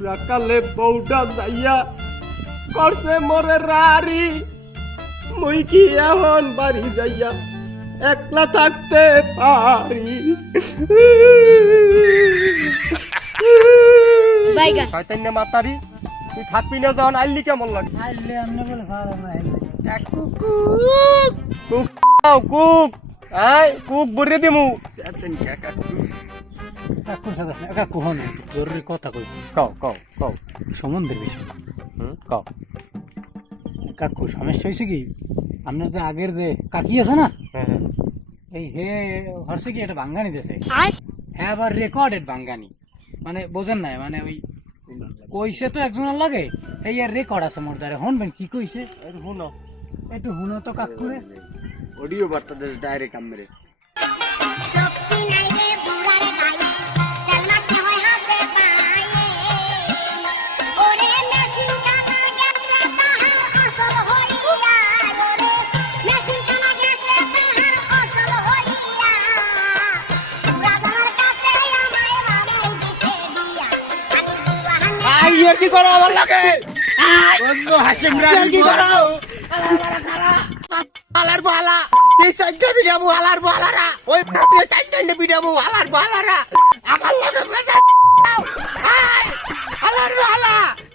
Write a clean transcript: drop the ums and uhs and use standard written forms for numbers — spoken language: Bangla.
বুড়া কালে বউটা যাইয়া করছে মোরে রারি, মুই কি এখন বাড়ি যাইয়া একলা থাকতে পারি? বাইগা শয়তান না মাতারি, তুই থাকবি না যখন আইলি কেমন লাগে? আইলে আমনে বলে ভালো না আইলে কুক কুক আয় কুক বরে দিমু। কাকুর সাথে কাকু হন জরুরি কথা কই কও কও কও। সম্বন্ধের বিষয় কও। কাকু সমস্যা হয়েছে কি আপনার যে আগের যে কাকি আছে না হ্যাঁ এই হে হরছে কি এটা বাঙ্গানি দেশে হ্যাঁ আবার রেকর্ডেড বাঙ্গানি মানে বোঝেন নাই মানে ওই কইছে তো একজনের লাগে এই আর রেকর্ড আছে মোর দ্বারা হনবেন কি কইছে শুনো। একটু হুনো তো কাকুরে অডিও বার্তা দে ডাইরেক্ট আমরে শক্তি নাই রে বুড়ার গায়ে তেল মারতে হয় হাতে বানাইয়ে ওরে মেশিন কানা গেছে তাহার আসল হইয়া ওরে মেশিন কানা গেছে তাহার আসল হইয়া রাজার কাছে আমায় বানাই দিছে দিয়া আমি সুহান আই এর কি করো আমার লাগে? বন্ধু হাসিম রা কি করো? আলার বালা এই সাইডে বিড়াবো আলার বালারা ওই টাইম টাইম বিড়াবো আলার বালারা আমার লাগে মেসা আলার বালা